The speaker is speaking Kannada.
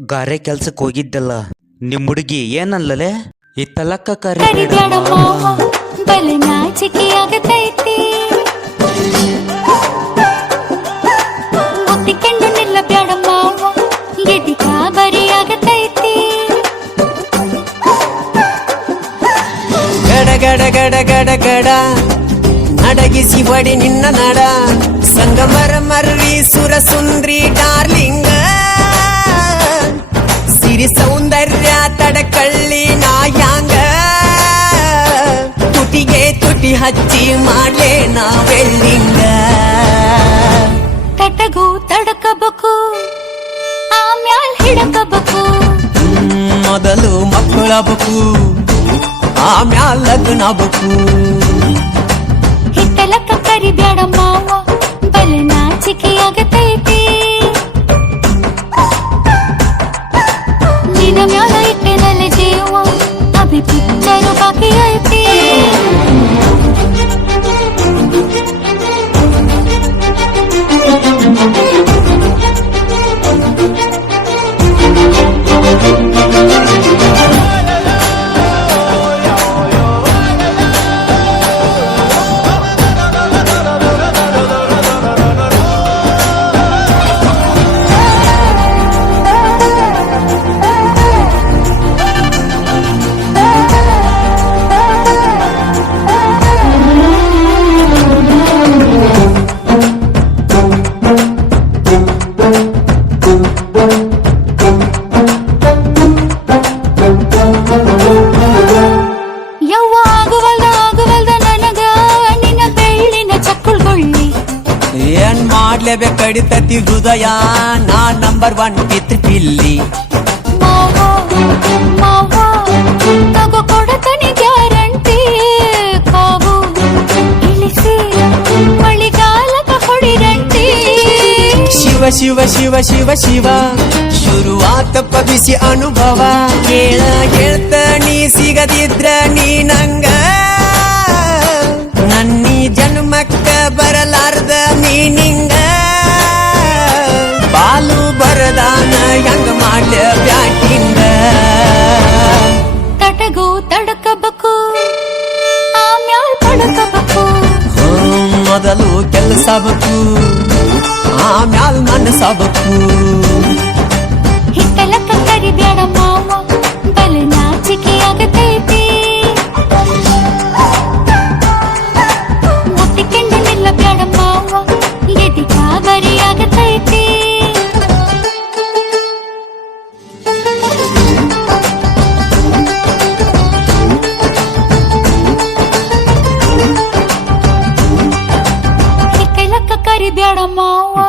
ಗಾರೆ ಕೆಲ್ಸಕ್ಕೆ ಹೋಗಿದ್ದಲ್ಲ ನಿಮ್ ಹುಡುಗಿ ಏನಲ್ಲಲೆ ಇತ್ತಲಕ್ಕ ಕರಿ ಕರಿಬೇಡ ಮಾವ ಬಲೆ ನಾಚಿಕೆ ಆಗತೈತಿ ಮುತ್ತಿಕೊಂಡು ನಿಲ್ಲ ಬೇಡ ಮಾವ ಗೆದಿ ಕಾಬರಿ ಆಗತೈತಿ ಗಡ ಗಡ ಗಡ ಗಡ ಗಡ ನಡಗಿಸಿ ಬಡಿ ನಿನ್ನ ನಡ ಸಂಗಮರ ಮರ್ರಿ ಸುರ ಸುಂದ್ರಿ ಡಾರ್ಲಿಂಗ ಸಿರಿ ಸೌಂದರ್ಯ ತಡಕಳ್ಳಿ ನಾಯಾಂಗ ತುಟಿಗೆ ತುಟಿ ಹಚ್ಚಿ ಮಾಡ್ಲೆ ನಾವೆಲ್ಲಿಂಗ ತಟಗೂ ತಡಕಬೇಕು ಆಮ್ಯಾಲ್ ಹಿಡಕಬೇಕು ಮೊದಲು ಮಕ್ಕಳಬೇಕು ಆಮ್ಯಾಲ್ ಲಗ್ನಬೇಕು ಹಿತ್ತಲಕ್ಕ ಕರಿಬೇಡ ಮಾವ ಬಲೆ ನಾಚಿಕೆ ಆಗತೈತಿ ನಿನ್ನ ಮ್ಯಾಲ ಇಟ್ಟೆನಲ್ಲ ಜೀವ ಅಭಿ ಪಿಕ್ಚರು ಬಾಕಿ ಐತಿ ಯವ್ವ ಆಗುವಲ್ದ ನನಗ ನಿನ್ನ ಬೆಳ್ಳಿನ ಚಕ್ಕುಳ್ಗೊಳ್ಳಿ ಏನ್ ಮಾಡ್ಲೇಬೇಕು ಕಡಿತತಿ ಹೃದಯ ನಾ ನಂಬರ್ 1 ಪಿತೃ ಪಿಲ್ಲಿ ಮಾವ ಮಾವ ತಗೋ ಕೊಡತನಿ ಗ್ಯಾರಂಟಿ ಕಾವು ಇಳಿಸಿ ಮಳಿಗಾಲದ ಹೊಡಿರಂಟಿ ಶಿವ ಶಿವ ಶಿವ ಶಿವ ಶಿವ ಶುರುವಾತಪ್ಪ ಬಿಸಿ ಅನುಭವ ಕೇಳ ಹೇಳ್ತ ನೀ ಸಿಗದಿದ್ರ ನೀ ನಂಗ ನನ್ನೀ ಜನ್ಮಕ್ಕ ಬರಲಾರ್ದ ನೀನಿಂಗ ಬಾಲು ಬರದಾನ ಹೆಂಗ ಮಾಡ್ಲ ಬ್ಯಾಟಿಂಗ ತಟಗೂ ತಡಕಬೇಕು ಆಮ್ಯಾಲ್ ಪಡಕಬೇಕು ಮೊದಲು ಕೆಲಸಬೇಕು ಆಮ್ಯಾಲ್ ಮನಸಬೇಕು ಹಿತ್ತಲಕ್ಕ ಕರಿಬೇಡ ಮಾವ ಬಲೆ ನಾಚಿಕೆ ಆಗತೈತಿ ಮುತ್ತಿಕೊಂಡು ನಿಲ್ಲ ಬೇಡ ಮಾವ ಗೆದಿ ಕಾಬರಿ ಆಗತೈತಿ ಹಿತ್ತಲಕ್ಕ ಕರಿಬೇಡ ಮಾವ